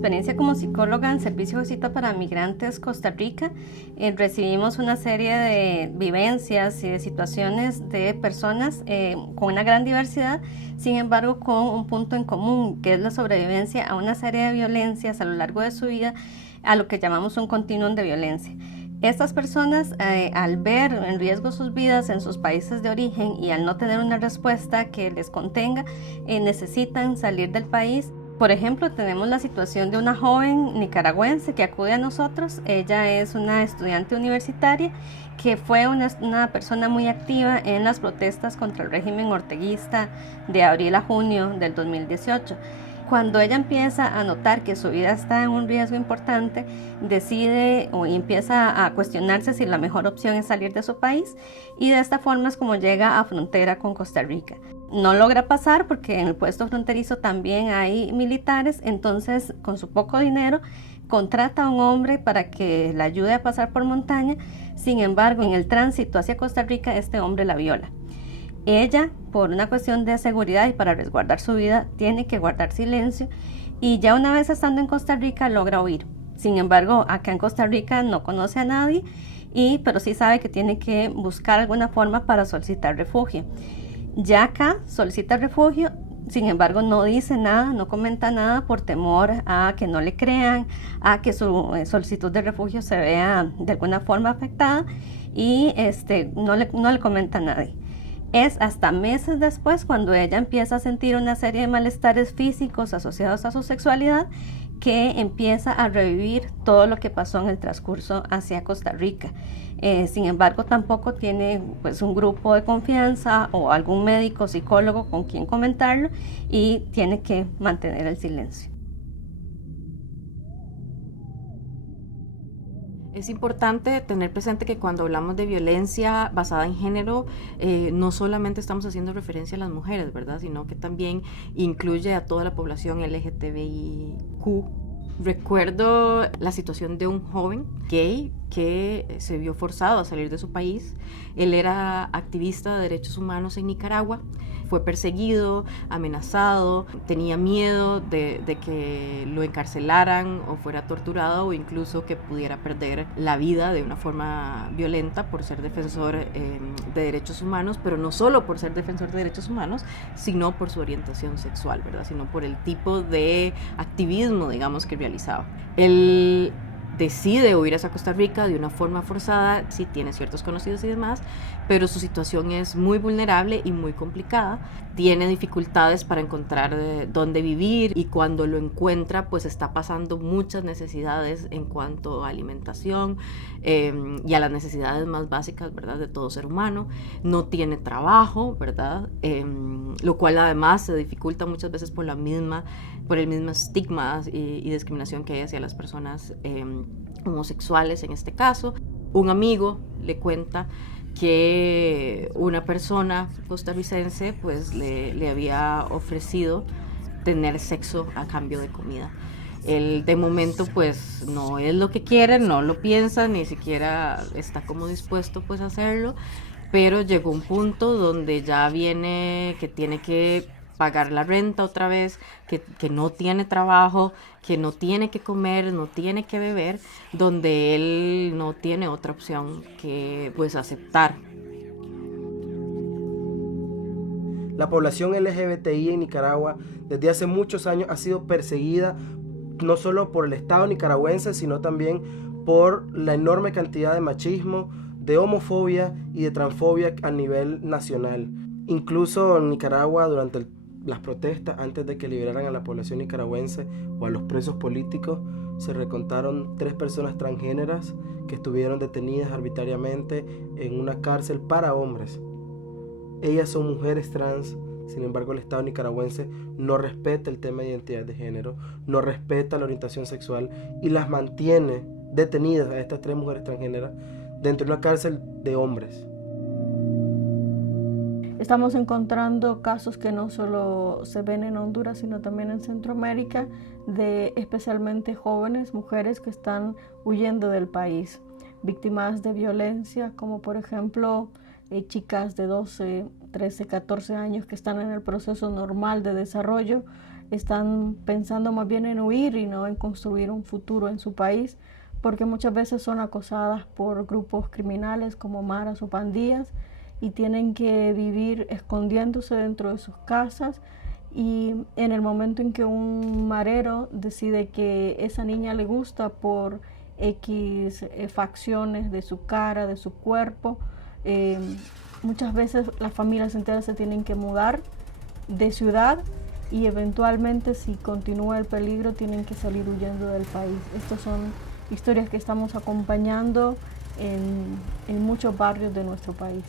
experiencia como psicóloga en Servicio de Visita para Migrantes Costa Rica, recibimos una serie de vivencias y de situaciones de personas con una gran diversidad, sin embargo con un punto en común, que es la sobrevivencia a una serie de violencias a lo largo de su vida, a lo que llamamos un continuum de violencia. Estas personas, al ver en riesgo sus vidas en sus países de origen y al no tener una respuesta que les contenga, necesitan salir del país. Por ejemplo, tenemos la situación de una joven nicaragüense que acude a nosotros. Ella es una estudiante universitaria que fue una persona muy activa en las protestas contra el régimen orteguista de abril a junio del 2018. Cuando ella empieza a notar que su vida está en un riesgo importante, decide o empieza a cuestionarse si la mejor opción es salir de su país, y de esta forma es como llega a frontera con Costa Rica. No logra pasar porque en el puesto fronterizo también hay militares, entonces con su poco dinero contrata a un hombre para que la ayude a pasar por montaña. Sin embargo, en el tránsito hacia Costa Rica, este hombre la viola. Ella, por una cuestión de seguridad y para resguardar su vida, tiene que guardar silencio, y ya una vez estando en Costa Rica logra huir. Sin embargo, acá en Costa Rica no conoce a nadie, pero sí sabe que tiene que buscar alguna forma para solicitar refugio. Ya acá solicita refugio, sin embargo no dice nada, no comenta nada por temor a que no le crean, a que su solicitud de refugio se vea de alguna forma afectada, y no le comenta a nadie. Es hasta meses después, cuando ella empieza a sentir una serie de malestares físicos asociados a su sexualidad, que empieza a revivir todo lo que pasó en el transcurso hacia Costa Rica. Sin embargo, tampoco tiene pues un grupo de confianza o algún médico, psicólogo con quien comentarlo, y tiene que mantener el silencio. Es importante tener presente que cuando hablamos de violencia basada en género, no solamente estamos haciendo referencia a las mujeres, ¿verdad? Sino que también incluye a toda la población LGTBIQ. Recuerdo la situación de un joven gay que se vio forzado a salir de su país. Él era activista de derechos humanos en Nicaragua. Fue perseguido, amenazado, tenía miedo de que lo encarcelaran o fuera torturado, o incluso que pudiera perder la vida de una forma violenta por ser defensor de derechos humanos, pero no solo por ser defensor de derechos humanos, sino por su orientación sexual, ¿verdad? Sino por el tipo de activismo, digamos, que realizaba. Él decide huir hacia Costa Rica de una forma forzada, sí tiene ciertos conocidos y demás, pero su situación es muy vulnerable y muy complicada. Tiene dificultades para encontrar dónde vivir, y cuando lo encuentra pues está pasando muchas necesidades en cuanto a alimentación y a las necesidades más básicas, ¿verdad?, de todo ser humano. No tiene trabajo, ¿verdad? Lo cual además se dificulta muchas veces por el mismo estigma y discriminación que hay hacia las personas homosexuales en este caso. Un amigo le cuenta que una persona costarricense pues le había ofrecido tener sexo a cambio de comida. Él de momento pues no es lo que quiere, no lo piensa, ni siquiera está como dispuesto pues a hacerlo, pero llegó un punto donde ya viene que tiene que pagar la renta otra vez, que no tiene trabajo, que no tiene que comer, no tiene que beber, donde él no tiene otra opción que pues aceptar. La población LGBTI en Nicaragua desde hace muchos años ha sido perseguida no solo por el Estado nicaragüense, sino también por la enorme cantidad de machismo, de homofobia y de transfobia a nivel nacional. Incluso en Nicaragua, durante las protestas, antes de que liberaran a la población nicaragüense o a los presos políticos, se recontaron 3 personas transgéneras que estuvieron detenidas arbitrariamente en una cárcel para hombres. Ellas son mujeres trans. Sin embargo, el Estado nicaragüense no respeta el tema de identidad de género, no respeta la orientación sexual y las mantiene detenidas a estas 3 mujeres transgéneras dentro de una cárcel de hombres. Estamos encontrando casos que no solo se ven en Honduras, sino también en Centroamérica, de especialmente jóvenes, mujeres que están huyendo del país, víctimas de violencia, como por ejemplo chicas de 12, 13, 14 años que están en el proceso normal de desarrollo, están pensando más bien en huir y no en construir un futuro en su país, porque muchas veces son acosadas por grupos criminales como maras o pandillas y tienen que vivir escondiéndose dentro de sus casas, y en el momento en que un marero decide que esa niña le gusta por X facciones de su cara, de su cuerpo, muchas veces las familias enteras se tienen que mudar de ciudad y eventualmente, si continúa el peligro, tienen que salir huyendo del país. Estas son historias que estamos acompañando en muchos barrios de nuestro país.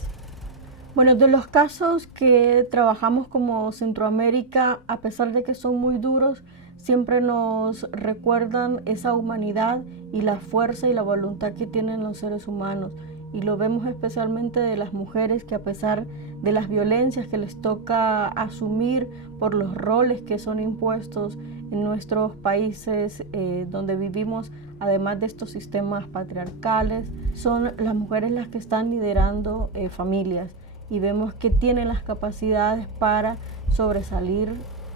Bueno, de los casos que trabajamos como Centroamérica, a pesar de que son muy duros, siempre nos recuerdan esa humanidad y la fuerza y la voluntad que tienen los seres humanos. Y lo vemos especialmente de las mujeres que, a pesar de las violencias que les toca asumir por los roles que son impuestos en nuestros países donde vivimos, además de estos sistemas patriarcales, son las mujeres las que están liderando familias, y vemos que tienen las capacidades para sobresalir,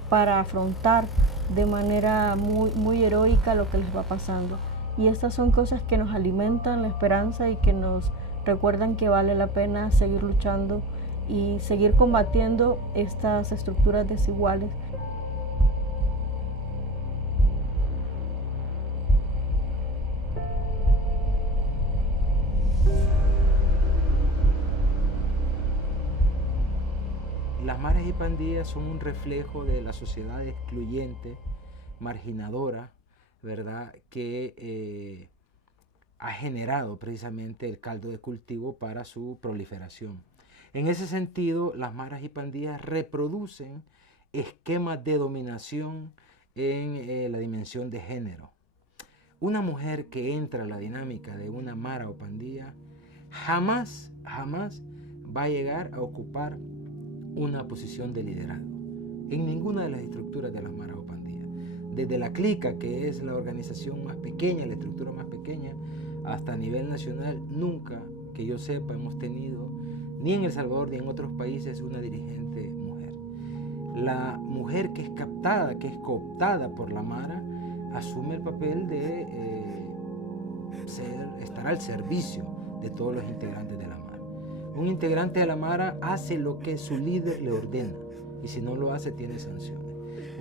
para afrontar de manera muy heroica lo que les va pasando. Y estas son cosas que nos alimentan la esperanza y que nos recuerdan que vale la pena seguir luchando y seguir combatiendo estas estructuras desiguales. Las maras y pandillas son un reflejo de la sociedad excluyente, marginadora, ¿verdad?, que ha generado precisamente el caldo de cultivo para su proliferación. En ese sentido, las maras y pandillas reproducen esquemas de dominación en la dimensión de género. Una mujer que entra a la dinámica de una mara o pandilla jamás va a llegar a ocupar una posición de liderazgo en ninguna de las estructuras de las maras o pandillas. Desde la clica, que es la organización más pequeña, la estructura más pequeña, hasta a nivel nacional, nunca, que yo sepa, hemos tenido, ni en El Salvador ni en otros países, una dirigente mujer. La mujer que es captada, que es cooptada por la mara, asume el papel de estar al servicio de todos los integrantes de la mara. Un integrante de la mara hace lo que su líder le ordena, y si no lo hace tiene sanciones.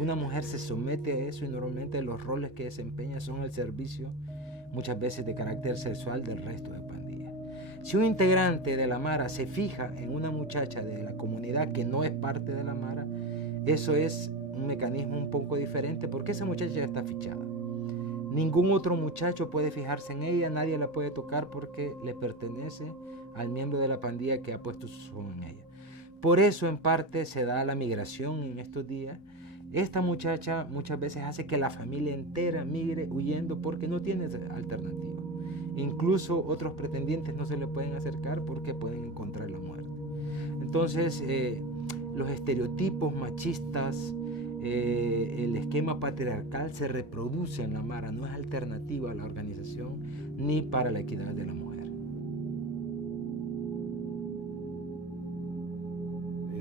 Una mujer se somete a eso y normalmente los roles que desempeña son al servicio, muchas veces de carácter sexual, del resto de pandillas. Si un integrante de la mara se fija en una muchacha de la comunidad que no es parte de la mara, eso es un mecanismo un poco diferente porque esa muchacha ya está fichada. Ningún otro muchacho puede fijarse en ella, nadie la puede tocar porque le pertenece al miembro de la pandilla que ha puesto sus ojos en ella. Por eso en parte se da la migración en estos días. Esta muchacha muchas veces hace que la familia entera migre huyendo porque no tiene alternativa. Incluso otros pretendientes no se le pueden acercar porque pueden encontrar la muerte. Entonces los estereotipos machistas, el esquema patriarcal se reproduce en la mara, no es alternativa a la organización ni para la equidad de la mujer.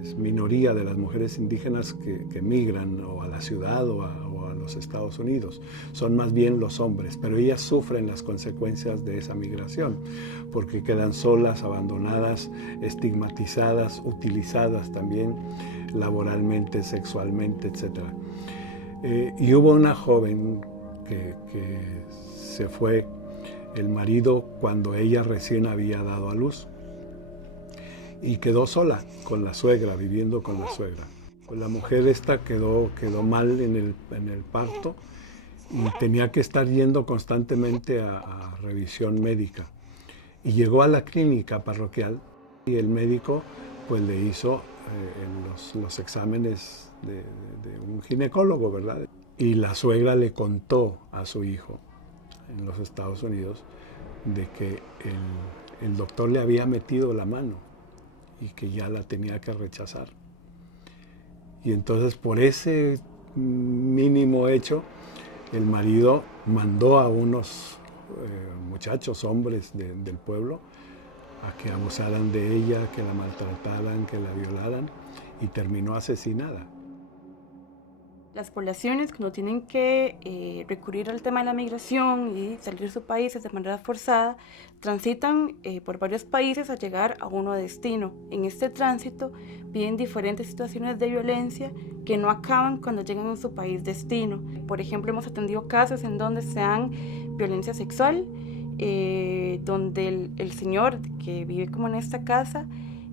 Es minoría de las mujeres indígenas que migran o a la ciudad o a los Estados Unidos. Son más bien los hombres, pero ellas sufren las consecuencias de esa migración porque quedan solas, abandonadas, estigmatizadas, utilizadas también laboralmente, sexualmente, etc. Y hubo una joven que se fue, el marido, cuando ella recién había dado a luz, y quedó sola con la suegra, viviendo con la suegra. Pues la mujer esta quedó mal en el parto y tenía que estar yendo constantemente a revisión médica. Y llegó a la clínica parroquial y el médico pues le hizo los exámenes de un ginecólogo, ¿verdad? Y la suegra le contó a su hijo en los Estados Unidos de que el doctor le había metido la mano y que ya la tenía que rechazar. Y entonces por ese mínimo hecho, el marido mandó a unos muchachos, hombres del pueblo, a que abusaran de ella, que la maltrataran, que la violaran, y terminó asesinada. Las poblaciones cuando tienen que recurrir al tema de la migración y salir de sus países de manera forzada, transitan por varios países a llegar a uno destino. En este tránsito viven diferentes situaciones de violencia que no acaban cuando llegan a su país destino. Por ejemplo, hemos atendido casos en donde se dan violencia sexual, donde el señor que vive como en esta casa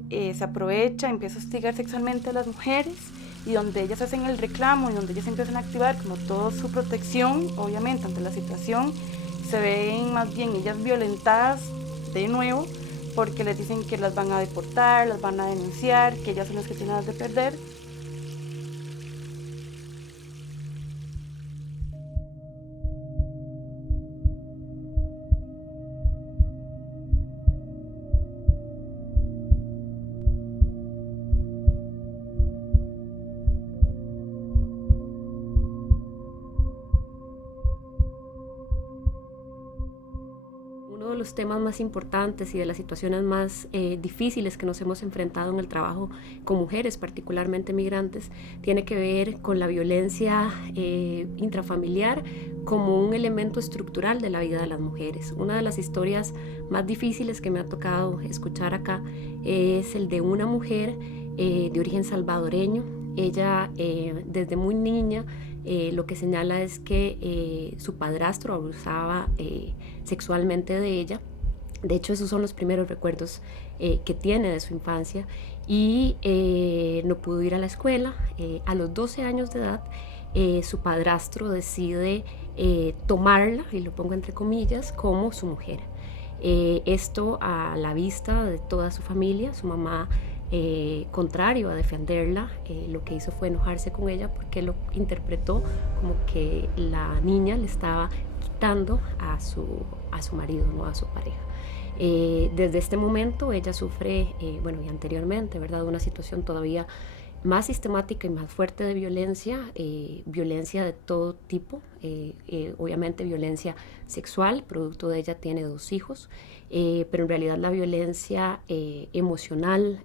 se aprovecha, empieza a hostigar sexualmente a las mujeres, y donde ellas hacen el reclamo y donde ellas empiezan a activar como toda su protección, obviamente ante la situación, se ven más bien ellas violentadas de nuevo porque les dicen que las van a deportar, las van a denunciar, que ellas son las que tienen las de perder. Uno de los temas más importantes y de las situaciones más difíciles que nos hemos enfrentado en el trabajo con mujeres, particularmente migrantes, tiene que ver con la violencia intrafamiliar como un elemento estructural de la vida de las mujeres. Una de las historias más difíciles que me ha tocado escuchar acá es el de una mujer de origen salvadoreño. Ella desde muy niña lo que señala es que su padrastro abusaba sexualmente de ella. De hecho, esos son los primeros recuerdos que tiene de su infancia, y no pudo ir a la escuela. A los 12 años de edad, su padrastro decide tomarla, y lo pongo entre comillas, como su mujer. Esto a la vista de toda su familia. Su mamá, contrario a defenderla, lo que hizo fue enojarse con ella porque lo interpretó como que la niña le estaba quitando a su marido, no a su pareja. Desde este momento ella sufre, y anteriormente, ¿verdad?, una situación todavía más sistemática y más fuerte de violencia, violencia de todo tipo, obviamente violencia sexual. Producto de ella tiene 2 hijos, pero en realidad la violencia emocional,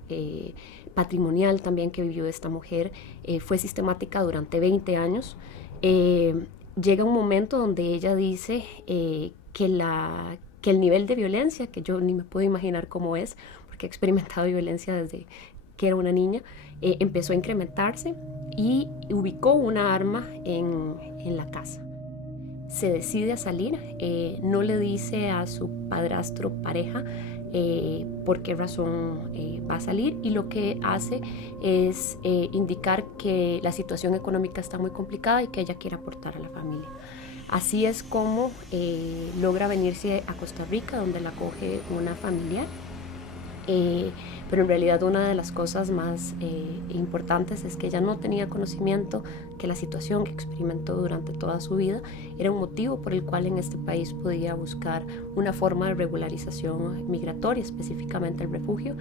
patrimonial también que vivió esta mujer fue sistemática durante 20 años. Llega un momento donde ella dice que el nivel de violencia, que yo ni me puedo imaginar cómo es, porque he experimentado violencia desde que era una niña, empezó a incrementarse y ubicó una arma en la casa. Se decide a salir, no le dice a su padrastro pareja por qué razón va a salir, y lo que hace es indicar que la situación económica está muy complicada y que ella quiere aportar a la familia. Así es como logra venirse a Costa Rica, donde la acoge una familiar. Pero en realidad una de las cosas más importantes es que ella no tenía conocimiento que la situación que experimentó durante toda su vida era un motivo por el cual en este país podía buscar una forma de regularización migratoria, específicamente el refugio.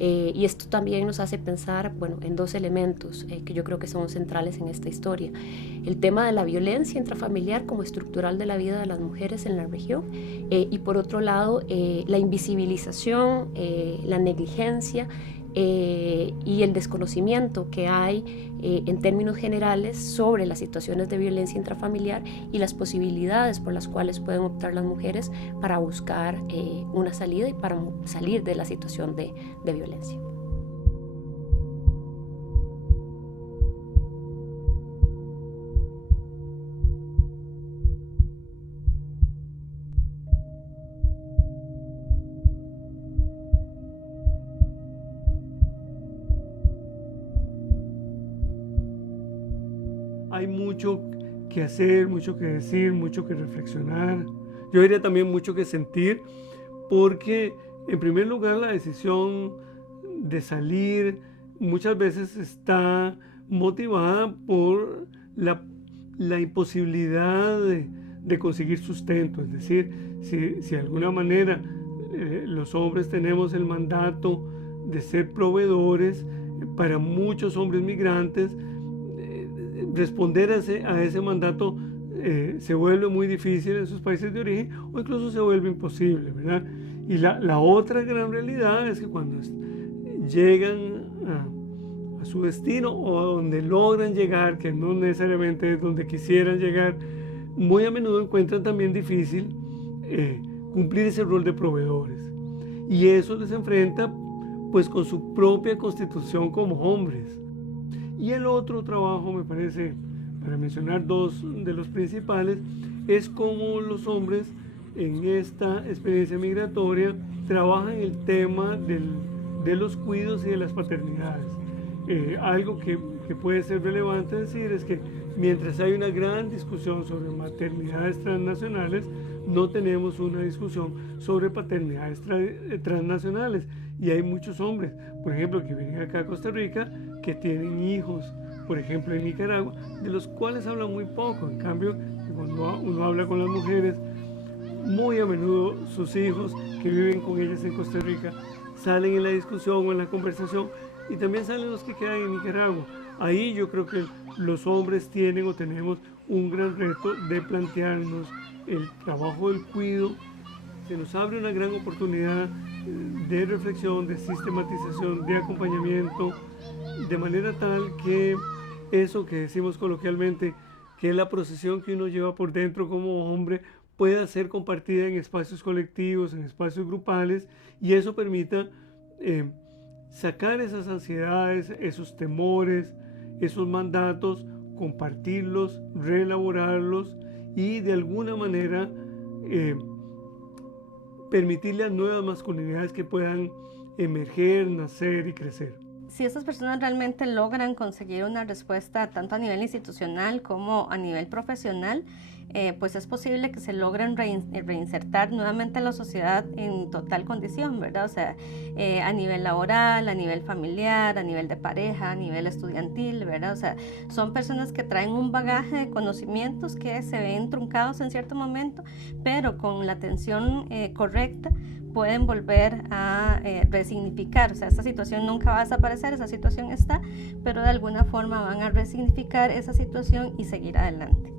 Y esto también nos hace pensar, en 2 elementos que yo creo que son centrales en esta historia. El tema de la violencia intrafamiliar como estructural de la vida de las mujeres en la región, y por otro lado la invisibilización, la negligencia y el desconocimiento que hay en términos generales sobre las situaciones de violencia intrafamiliar y las posibilidades por las cuales pueden optar las mujeres para buscar una salida y para salir de la situación de violencia. Hay mucho que hacer, mucho que decir, mucho que reflexionar. Yo diría también mucho que sentir, porque en primer lugar la decisión de salir muchas veces está motivada por la imposibilidad de conseguir sustento. Es decir, si de alguna manera los hombres tenemos el mandato de ser proveedores, para muchos hombres migrantes responder a ese mandato se vuelve muy difícil en sus países de origen, o incluso se vuelve imposible, ¿verdad? Y la otra gran realidad es que cuando llegan su destino o a donde logran llegar, que no necesariamente es donde quisieran llegar, muy a menudo encuentran también difícil cumplir ese rol de proveedores. Y eso les enfrenta pues con su propia constitución como hombres. Y el otro trabajo, me parece, para mencionar dos de los principales, es cómo los hombres en esta experiencia migratoria trabajan el tema de los cuidos y de las paternidades. Algo que puede ser relevante decir es que mientras hay una gran discusión sobre maternidades transnacionales, no tenemos una discusión sobre paternidades transnacionales. Y hay muchos hombres, por ejemplo, que vienen acá a Costa Rica, que tienen hijos, por ejemplo en Nicaragua, de los cuales habla muy poco. En cambio, cuando uno habla con las mujeres, muy a menudo sus hijos que viven con ellas en Costa Rica salen en la discusión o en la conversación, y también salen los que quedan en Nicaragua. Ahí yo creo que los hombres tienen o tenemos un gran reto de plantearnos el trabajo del cuidado. Se nos abre una gran oportunidad de reflexión, de sistematización, de acompañamiento, de manera tal que eso que decimos coloquialmente, que es la procesión que uno lleva por dentro como hombre, pueda ser compartida en espacios colectivos, en espacios grupales, y eso permita sacar esas ansiedades, esos temores, esos mandatos, compartirlos, reelaborarlos y de alguna manera permitirle a nuevas masculinidades que puedan emerger, nacer y crecer. Si estas personas realmente logran conseguir una respuesta tanto a nivel institucional como a nivel profesional, pues es posible que se logren reinsertar nuevamente en la sociedad en total condición, ¿verdad? O sea, a nivel laboral, a nivel familiar, a nivel de pareja, a nivel estudiantil, ¿verdad? O sea, son personas que traen un bagaje de conocimientos que se ven truncados en cierto momento, pero con la atención correcta pueden volver a resignificar. O sea, esta situación nunca va a desaparecer, esa situación está, pero de alguna forma van a resignificar esa situación y seguir adelante.